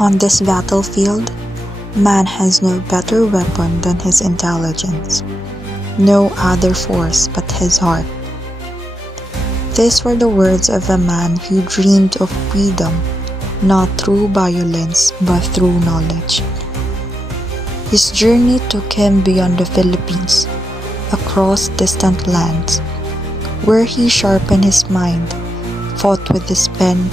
On this battlefield, man has no better weapon than his intelligence, no other force but his heart. These were the words of a man who dreamed of freedom, not through violence but through knowledge. His journey took him beyond the Philippines, across distant lands, where he sharpened his mind, fought with his pen,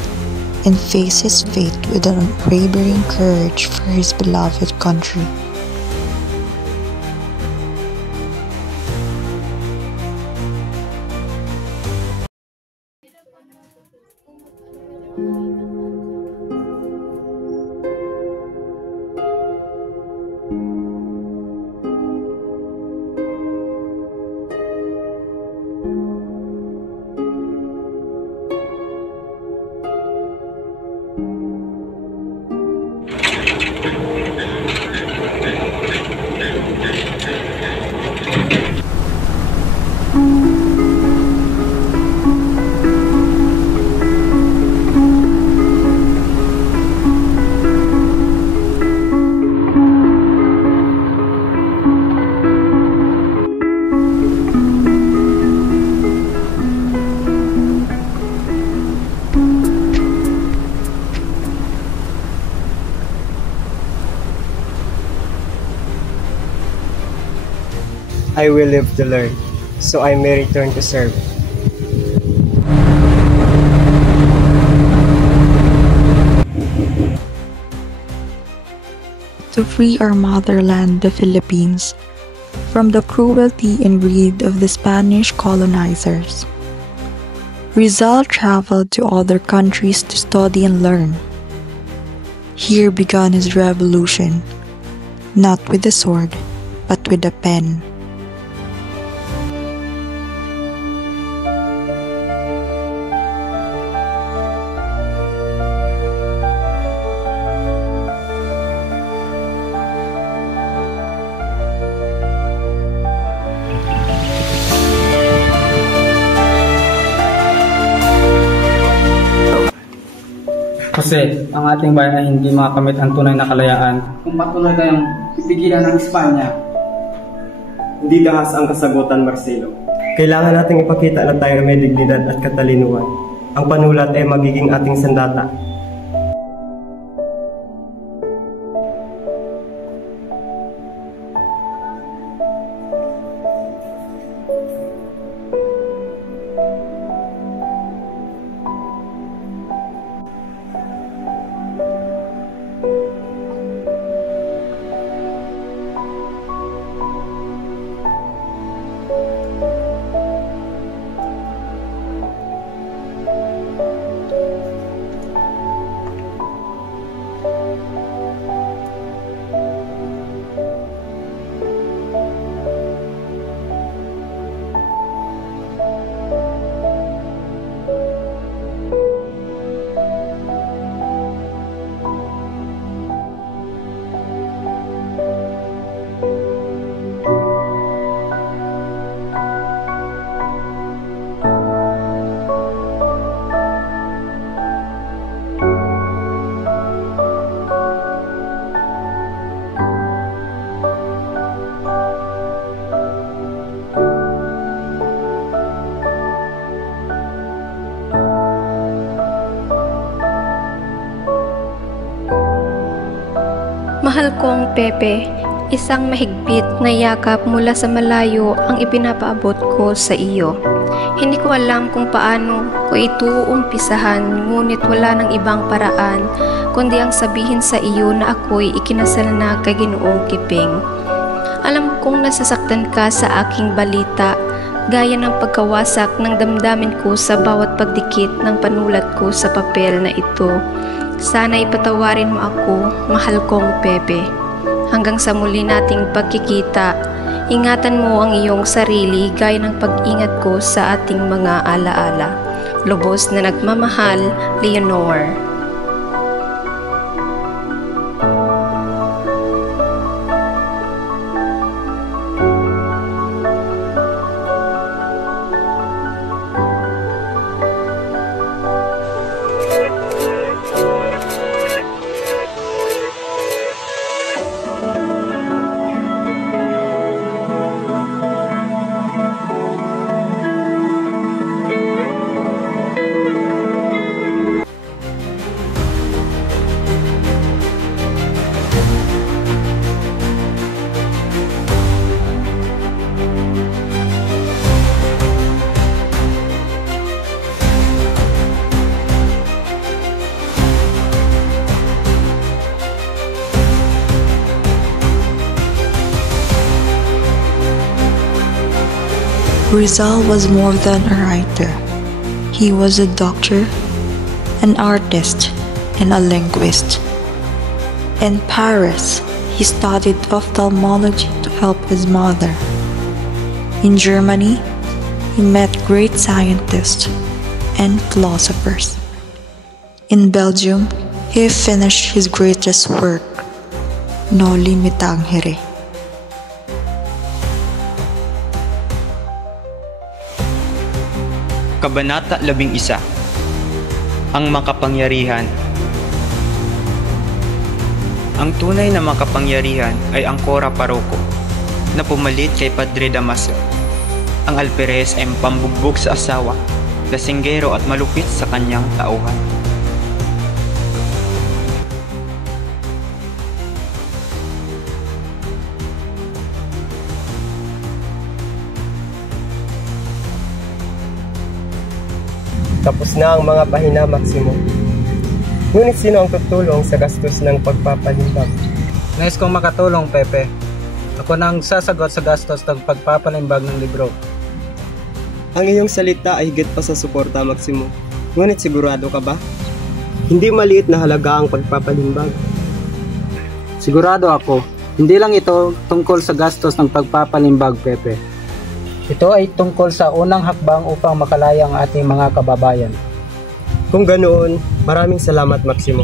and faced his fate with an unwavering courage for his beloved country. I will live to learn, so I may return to serve. To free our motherland, the Philippines, from the cruelty and greed of the Spanish colonizers. Rizal traveled to other countries to study and learn. Here began his revolution, not with the sword, but with the pen. Kasi ang ating bayan ay hindi makakamit ang tunay na kalayaan kung patuloy tayong pipigilan ng Espanya. Hindi dahas ang kasagutan, Marcelo. Kailangan nating ipakita na tayo may dignidad at katalinuhan. Ang panulat ay magiging ating sandata. Mahal kong Pepe, isang mahigpit na yakap mula sa malayo ang ipinapaabot ko sa iyo. Hindi ko alam kung paano ko ito umpisahan, ngunit wala ng ibang paraan kundi ang sabihin sa iyo na ako'y ikinasal na kay Ginoong Kiping. Alam kong nasasaktan ka sa aking balita, gaya ng pagkawasak ng damdamin ko sa bawat pagdikit ng panulat ko sa papel na ito. Sana'y patawarin mo ako, mahal kong Pepe. Hanggang sa muli nating pagkikita, ingatan mo ang iyong sarili gaya ng pag-ingat ko sa ating mga alaala. Lubos na nagmamahal, Leonor. Rizal was more than a writer. He was a doctor, an artist, and a linguist. In Paris, he studied ophthalmology to help his mother. In Germany, he met great scientists and philosophers. In Belgium, he finished his greatest work, Noli Me Tangere. Kabanata 11. Ang makapangyarihan. Ang tunay na makapangyarihan ay ang Cora Parroco na pumalit kay Padre Damaso. Ang alperes ay pambugbog sa asawa, lasinggero at malupit sa kanyang tauhan. Tapos na ang mga pahina, Maximo. Ngunit sino ang tutulong sa gastos ng pagpapalimbag? Nais kong makatulong, Pepe. Ako na ang sasagot sa gastos ng pagpapalimbag ng libro. Ang iyong salita ay higit pa sa suporta, Maximo. Ngunit sigurado ka ba? Hindi maliit na halaga ang pagpapalimbag. Sigurado ako, hindi lang ito tungkol sa gastos ng pagpapalimbag, Pepe. Ito ay tungkol sa unang hakbang upang makalaya ang ating mga kababayan. Kung ganoon, maraming salamat, Maximo.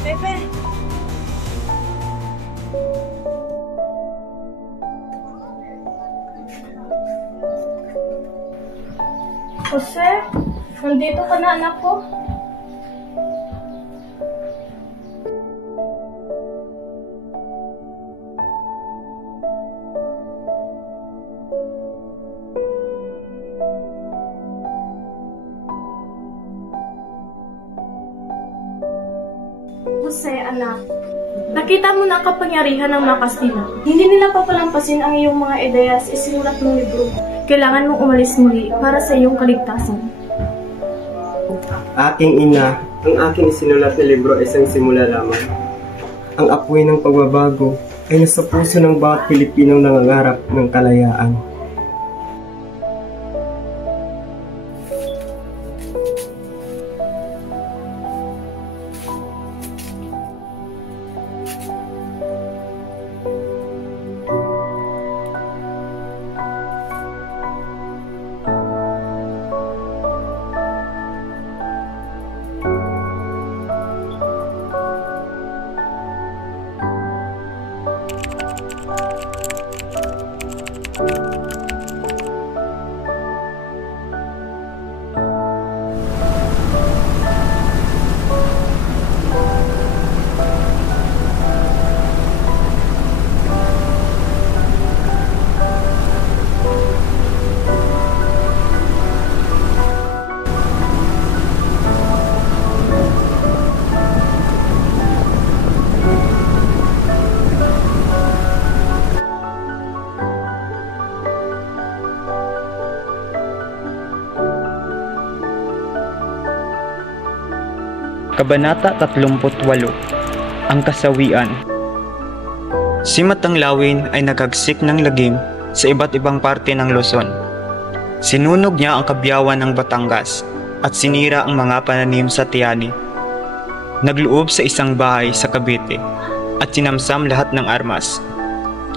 Pepe! Jose, nandito ka na, anak ko. Jose, anak. Nakita mo na ang kapangyarihan ng mga Kastila. Hindi nila papalampasin ang iyong mga ideya sa isinulat mong libro. Kailangan mong umalis muli para sa iyong kaligtasan. Aking ina, ang aking isinulat na libro ay isang simula lamang. Ang apoy ng pagbabago ay nasa puso ng bawat Pilipinong nangangarap ng kalayaan. Kabanata 38. Ang kasawian. Si Matanglawin ay naghagsik ng lagim sa iba't ibang parte ng Luzon. Sinunog niya ang kabyawan ng Batangas at sinira ang mga pananim sa Tiani. Nagloob sa isang bahay sa Cavite at sinamsam lahat ng armas.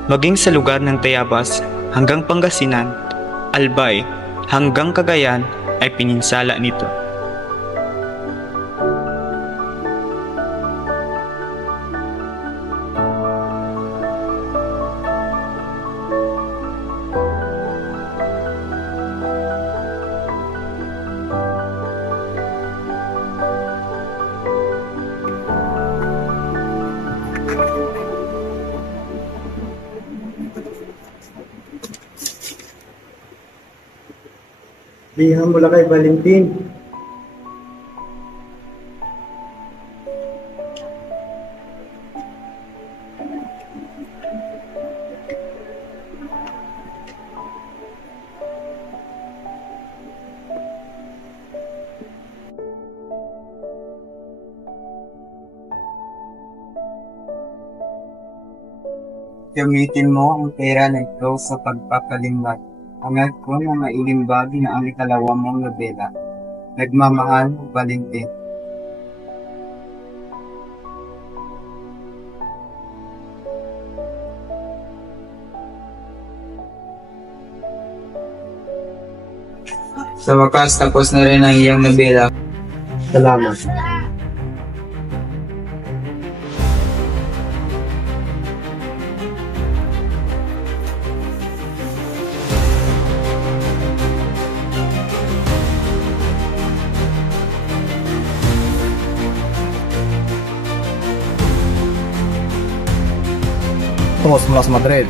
Maging sa lugar ng Tayabas hanggang Pangasinan, Albay hanggang Cagayan ay pininsala nito. Biham mula kay Valentin. Gamitin mo ang pera na ito sa pagpapalimbag. Hangad ko na mailimbagi na ang ikalawa mong nobela. Nagmamahal, Valentin. Sa wakas, tapos na rin ang iyong nobela. Salamat. Tumos mula sa Madrid,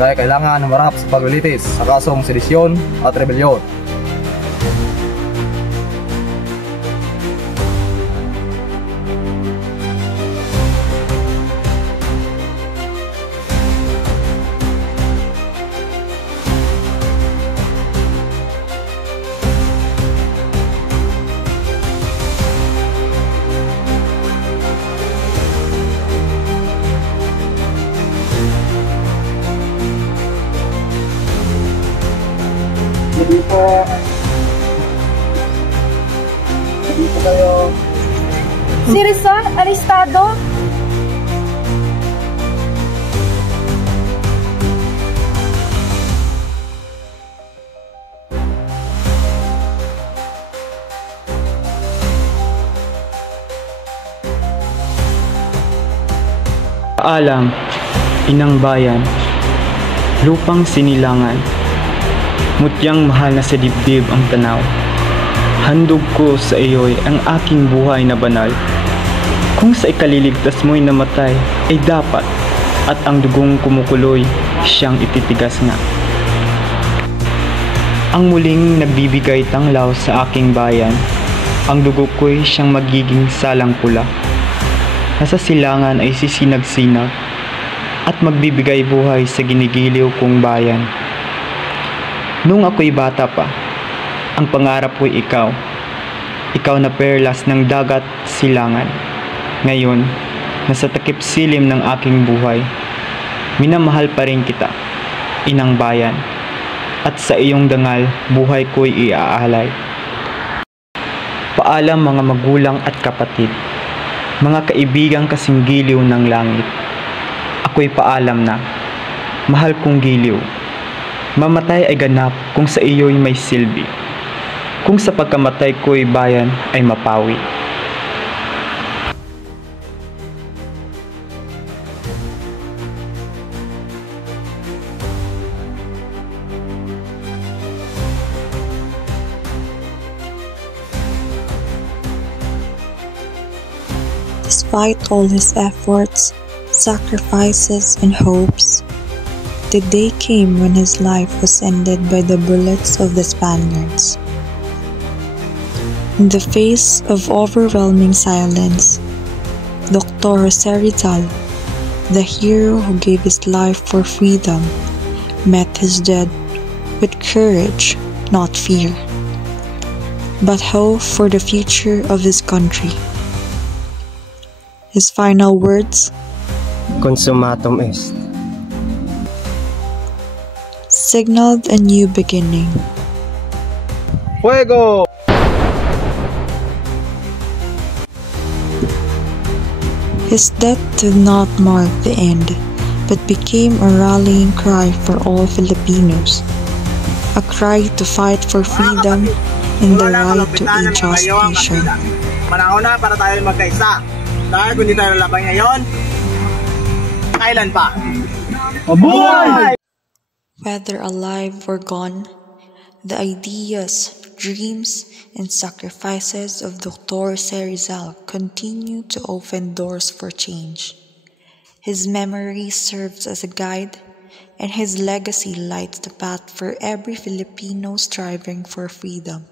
kaya kailangan humarap sa paglilitis sa kasong sedisyon at rebelyon. Dito kayo. Si Rizal, arestado? Paalam, inang bayan, lupang sinilangan, mutyang mahal na sa dibdib ang tanaw. Handog ko sa iyo'y ang aking buhay na banal. Kung sa ikaliligtas mo'y namatay, ay dapat, at ang dugong kumukuloy, siyang ititigas nga. Ang muling nagbibigay tanglaw sa aking bayan, ang dugo ko'y siyang magiging salang pula. Nasa silangan ay sisinag-sinag, at magbibigay buhay sa ginigiliw kong bayan. Nung ako'y bata pa, ang pangarap ko'y ikaw. Ikaw na perlas ng dagat silangan. Ngayon, nasa takip silim ng aking buhay, minamahal pa rin kita, inang bayan. At sa iyong dangal, buhay ko'y iaalay. Paalam mga magulang at kapatid, mga kaibigang kasing giliw ng langit. Ako'y paalam na, mahal kong giliw. Mamatay ay ganap kung sa iyo'y may silbi. Kung sa pagkamatay ko'y bayan ay mapawi. Despite all his efforts, sacrifices, and hopes, the day came when his life was ended by the bullets of the Spaniards. In the face of overwhelming silence, Dr. Jose Rizal, the hero who gave his life for freedom, met his death with courage, not fear, but hope for the future of his country. His final words, Consumatum est. signaled a new beginning. Fuego! His death did not mark the end, but became a rallying cry for all Filipinos, a cry to fight for freedom and the right to a just nation. Panahon na para tayo magkaisa. Dahil kung hindi tayo lalaban ngayon, kailan pa? Mabuhay! Whether alive or gone, the ideas, dreams, and sacrifices of Dr. Rizal continue to open doors for change. His memory serves as a guide, and his legacy lights the path for every Filipino striving for freedom.